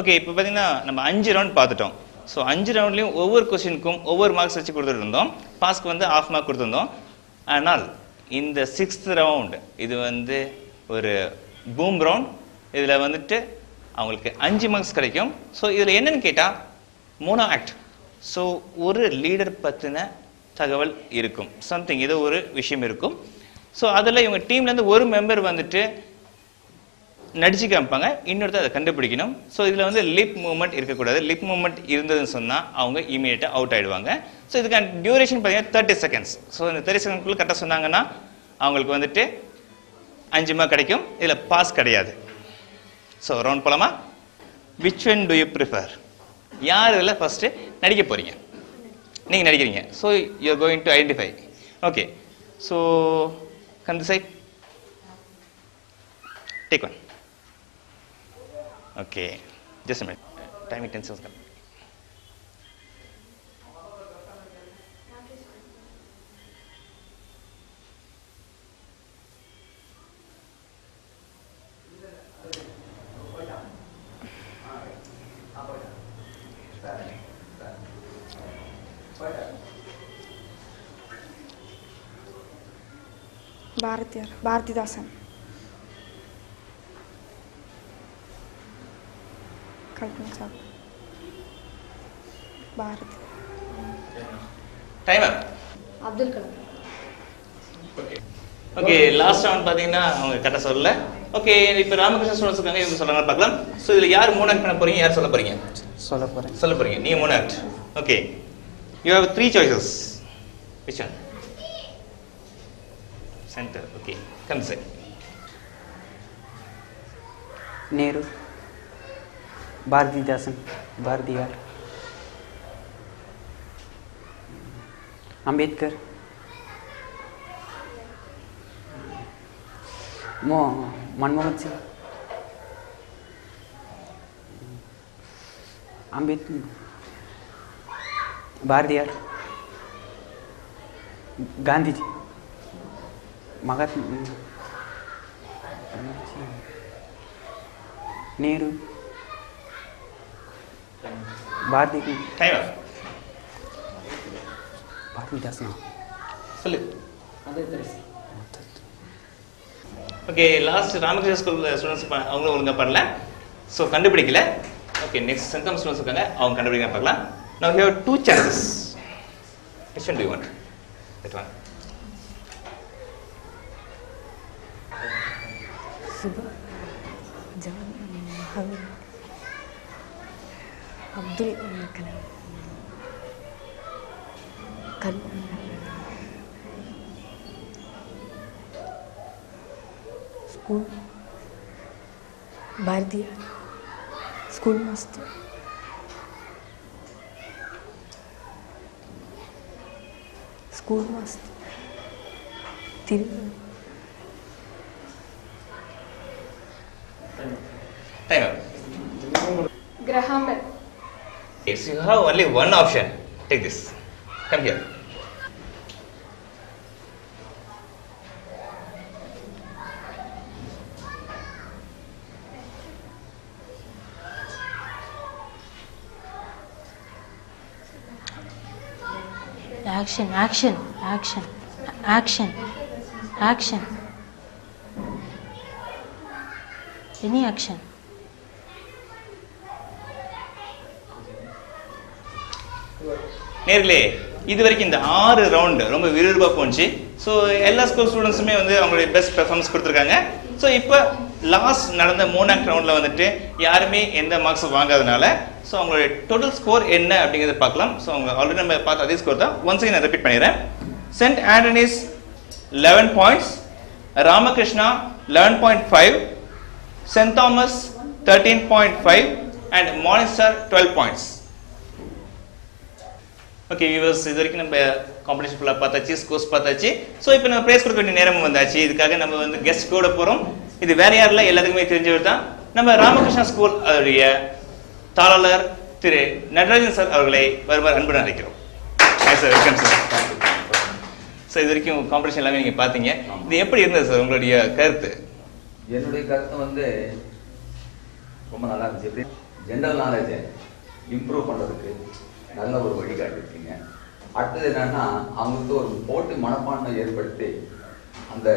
ஓகே, இப்போ பார்த்தீங்கன்னா நம்ம 5 ரவுண்ட் பார்த்துட்டோம். ஸோ 5 ரவுண்ட்லையும் ஒவ்வொரு கொஸ்டினுக்கும் ஒவ்வொரு மார்க்ஸ் வச்சு கொடுத்துட்டு இருந்தோம். பாஸ்க்கு வந்து ½ மார்க் கொடுத்துருந்தோம். ஆனால் இந்த 6th ரவுண்ட் இது வந்து ஒரு பூம் ரவுண்ட். இதில் வந்துட்டு அவங்களுக்கு 5 மார்க்ஸ் கிடைக்கும். ஸோ இதில் என்னன்னு கேட்டால் மோனோ ஆக்ட். ஸோ ஒரு லீடர் பற்றின தகவல் இருக்கும், சம்திங் ஏதோ ஒரு விஷயம் இருக்கும். ஸோ அதில் இவங்க டீம்லேருந்து ஒரு மெம்பர் வந்துட்டு நடிச்சு காமிப்பாங்க, இன்னொருத்தர் அதை கண்டுபிடிக்கணும். ஸோ இதில் வந்து லிப் மூவ்மெண்ட் இருக்கக்கூடாது. லிப் மூவ்மெண்ட் இருந்ததுன்னு சொன்னால் அவங்க இமீடியட்டாக அவுட் ஆகிடுவாங்க. ஸோ இதுக்கான டியூரேஷன் பார்த்தீங்கன்னா 30 seconds. ஸோ இந்த 30 செகண்ட்குள்ளே கரெக்டாக சொன்னாங்கன்னா அவங்களுக்கு வந்துட்டு 5 மார்க் கிடைக்கும். இதில் பாஸ் கிடையாது. ஸோ ரவுண்ட் போலாமா? Which one do you prefer? யார் இதில் ஃபர்ஸ்ட் நடிக்க போறீங்க? நீங்கள் நடிக்கிறீங்க. So you are going to identify. Okay, so come this side. Take one. Okay, just a minute. Timing 10 seconds. Bharathidasan. Kalpana sir. Bharathi. Timer. Abdul Kalam. Okay, last round பார்த்தீங்கன்னா அவங்க கரெக்டாக சொல்லல. ஓகே, இப்போ ராமகிருஷ்ணன் ஸ்டூடெண்ட்ஸ் இருக்காங்க, இவங்க சொல்கிறாங்க பார்க்கலாம். ஸோ இதில் யார் மூணு ஆக்ட் பண்ண போறீங்க, யார் சொல்ல போறீங்க? சொல்ல போறீங்க. நீங்க மூணு act. Okay, you have 3 choices. Which one? Center. Okay, come say. Nehru, பாரதிதாசன், பாரதியார், அம்பேத்கர், மன்மோகன் சிங், அம்பேத்கர், பாரதியார், காந்திஜி, மகாத்மா, நேரு, பாரதிதாசன். சொல்லு. Okay, last Ramakrishna school students அவங்க ஒழுங்கா பண்ணல, ஸோ கண்டுபிடிக்கல. ஓகே, நெக்ஸ்ட் சென்டம் ஸ்டூடெண்ட்ஸ் இருக்காங்க, அவங்க கண்டுபிடிக்க பார்க்கலாம். Now you have 2 chances. Which one do you want? That one. Abdul Kalam. ஸ்கூல் Bharathiyar, school master, school master, Graham Bell. Yes, you have only one option. Take this. Come here. Action, action, action, action, action. Any action. நேர்களே, இது வரைக்கும் இந்த 6 ரவுண்டு ரொம்ப விறுவிறுப்பாக போச்சு. ஸோ எல்லா ஸ்கூல் ஸ்டூடெண்ட்ஸுமே வந்து அவங்களுடைய பெஸ்ட் பெர்ஃபார்மன்ஸ் கொடுத்துருக்காங்க. ஸோ இப்போ லாஸ்ட் நடந்த 3 ஆக்ட் ரவுண்டில் வந்துட்டு யாருமே எந்த மார்க்ஸும் வாங்காதனால ஸோ அவங்களுடைய டோட்டல் ஸ்கோர் என்ன அப்படிங்கிறத பார்க்கலாம். ஸோ அவங்க ஆல்ரெடி நம்ம பார்த்த அதே ஸ்கோர் தான். ஒன்ஸ் நான் ரிப்பீட் பண்ணிடுறேன். Saint Antony's 11 points, Ramakrishna 11.5, Saint Thomas 13.5 and Morning Star 12 points. Okay viewers, இது வரைக்கும் நம்ம காம்படிஷன் ஃபுல்லாக பார்த்தாச்சு, ஸ்கோர்ஸ் பார்த்தாச்சு. ஸோ இப்போ நம்ம ப்ரைஸ் கொடுக்க வேண்டிய நேரம் வந்தாச்சு. இதுக்காக நம்ம வந்து கெஸ்ட் கூட போகிறோம். இது வேற யாரில் எல்லாத்துக்குமே தெரிஞ்சவர் தான், நம்ம ராமகிருஷ்ணா ஸ்கூல் அதோடைய தாளர் திரு நடராஜன் சார் அவர்களை வருவார் அன்புடன் அழைக்கிறோம். Sir, welcome sir. சார், இது வரைக்கும் காம்படிஷன் எல்லாமே நீங்கள் பார்த்தீங்க. இது எப்படி இருந்தது சார் உங்களுடைய கருத்து? என்னுடைய கருத்து வந்து ரொம்ப நல்லா இருந்துச்சு. எப்படி ஜென்ரல் நாலேஜை இம்ப்ரூவ் பண்ணுறதுக்கு நல்ல ஒரு வழிகாட்டிருக்கீங்க. அடுத்தது என்னன்னா அவங்களுக்கு ஒரு போட்டி மனப்பான்மை ஏற்படுத்தி அந்த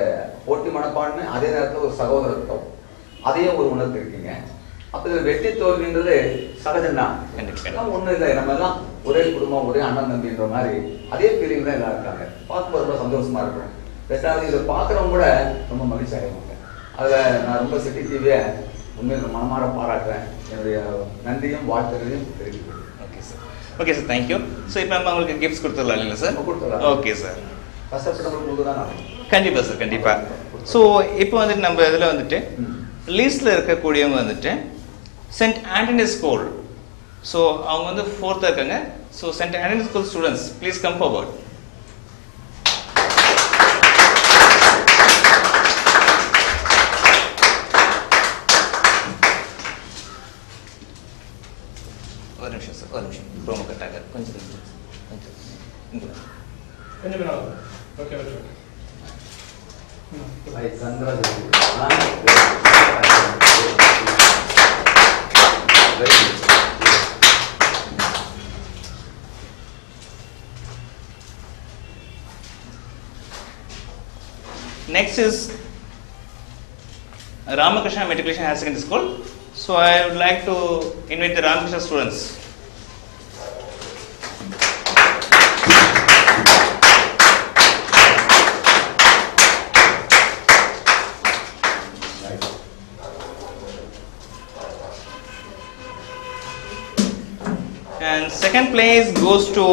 போட்டி மனப்பான்மை அதே நேரத்தில் ஒரு சகோதரத்துவம் அதையும் ஒரு உணர்த்திருக்கீங்க. அப்போ இதில் வெற்றி தோல்வின்றது சகஜம்தான். எல்லாம் ஒன்றும் இல்லை, நம்ம எல்லாம் ஒரே குடும்பம் ஒரே அண்ணன் தம்பின்ற மாதிரி அதே ஃபீலிங் தான் எல்லாம் இருக்காங்க. பார்க்கும்போது ரொம்ப சந்தோஷமா இருக்கும். ரெண்டாவது இதை பார்க்குறவங்க கூட ரொம்ப மகிழ்ச்சி ஆகிடுவாங்க. அதில் நான் ரொம்ப சிட்டி டிவியை உண்மையில் மனமாற பாராட்டுறேன். என்னுடைய நன்றியும் வாழ்த்துக்களையும் தெரிவிக்கிறேன். Okay sir, okay sir, thank you. So இப்போ நம்ம உங்களுக்கு கிஃப்ட்ஸ் கொடுத்துடலாம் இல்லைங்களா சார்? கொடுத்துடலாம். ஓகே சார், கஷ்டப்பட்டவங்களுக்கு தான் கண்டிப்பாக சார், கண்டிப்பாக. ஸோ இப்போ வந்துட்டு நம்ம இதில் வந்துட்டு லீஸ்டில் இருக்கக்கூடியவங்க வந்துட்டு சென்ட் ஆண்டனி ஸ்கூல். ஸோ அவங்க வந்து 4th இருக்காங்க. So Saint Antony school students please come forward. ஒரு நிமிஷம் சார், ஒரு நிமிஷம். ப்ரோமோ கட்டாக கொஞ்சம் okay. Next is Ramakrishna Matriculation Higher Secondary School. So I would like to invite the Ramakrishna students. And second place goes to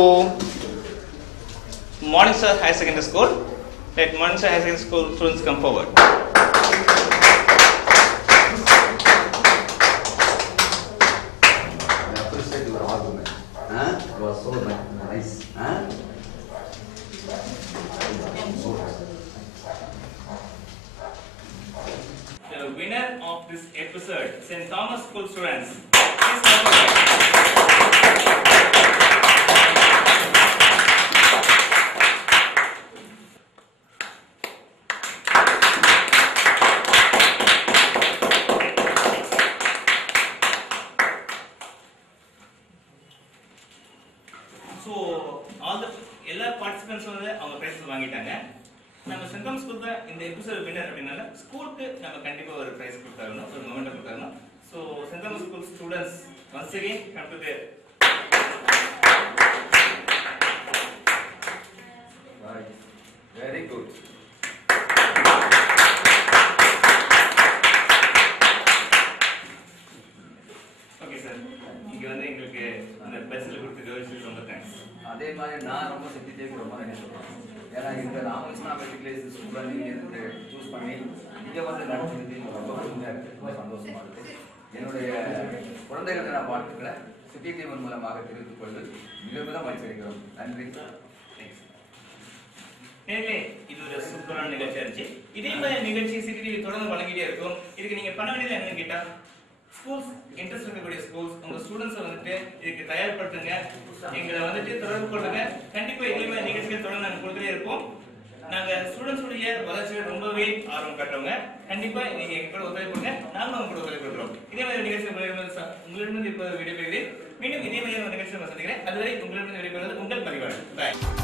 Morningstar High Secondary School. Let Morningstar High Secondary School students come forward. I appreciate your argument. You are so nice. The winner of this episode, St. Thomas School students. Please come forward. So all the எல்லா பார்ட்டிசிபென்ட்ஸ் வந்து அவங்க பிரைஸ் வாங்கிட்டாங்க. நம்ம send Thomas ஸ்கூல்ல இந்த episode winner அப்படினால ஸ்கூலுக்கு நம்ம கண்டிப்பா ஒரு பிரைஸ் கொடுத்தாகணும், ஒரு மொமெண்ட் கொடுத்தாகணும். So Saint Thomas school students once again come to their Right. Very good. Okay sir, இங்க வந்து எங்களுக்கு அந்த பரிசுல கொடுத்து கவனிச்சு ரொம்ப தேங்க்ஸ். அதே மாதிரி நான் ரொம்ப சிட்டிக்கு ரொம்ப நன்றி சொல்றேன். ஏன்னா இந்த ராமகிருஷ்ணா மெட்ரிகுலேஷன் ஸ்கூல்ல நீங்க எனக்கு சூஸ் பண்ணி இங்க வந்து நடத்துறது ரொம்ப பெருமையா இருக்கு, ரொம்ப சந்தோஷமா இருக்கு. என்னுடைய குழந்தைகளை நான் வாழ்த்துக்களை சிட்டி டிவி மூலமாக தெரிவித்துக் கொண்டு மிக மிக மகிழ்ச்சி அடைகிறோம். நன்றி. நேர்களே, இது ஒரு சூப்பரான நிகழ்ச்சியா இருந்துச்சு. இதே மாதிரி நிகழ்ச்சி சிட்டி டிவி தொடர்ந்து வழங்கிட்டே இருக்கும். இதுக்கு நீங்க பண்ண வேண்டியது என்னன்னு கேட்டா, ஸ்கூல்ஸ் இன்ட்ரெஸ்ட் இருக்கக்கூடிய ஸ்கூல்ஸ் உங்க ஸ்டூடெண்ட்ஸை வந்துட்டு இதுக்கு தயார்படுத்துங்க, எங்களை வந்துட்டு தொடர்பு கொள்ளுங்க. கண்டிப்பா இதே மாதிரி நிகழ்ச்சிகள் தொடர்ந்து நாங்கள் கொடுத்துட்டே இருப்போம். நாங்க ஸ்டூடெண்ட்ஸுடைய வளர்ச்சியில் ரொம்பவே ஆர்வம் காட்டுறவங்க. கண்டிப்பா நீங்க எங்க கூட உதவி பண்ணுங்க, நாங்களும் உங்க கூட உதவி கொடுக்குறோம். இதே மாதிரி நிகழ்ச்சி உங்களிடமிருந்து இப்போ விடைபெறுகிறேன். மீண்டும் இதே மாதிரி ஒரு நிகழ்ச்சி சந்திக்கிறேன். அதுவரை உங்களிடமிருந்து விடைபெறுவது உங்கள் பரிவாளன். பாய்.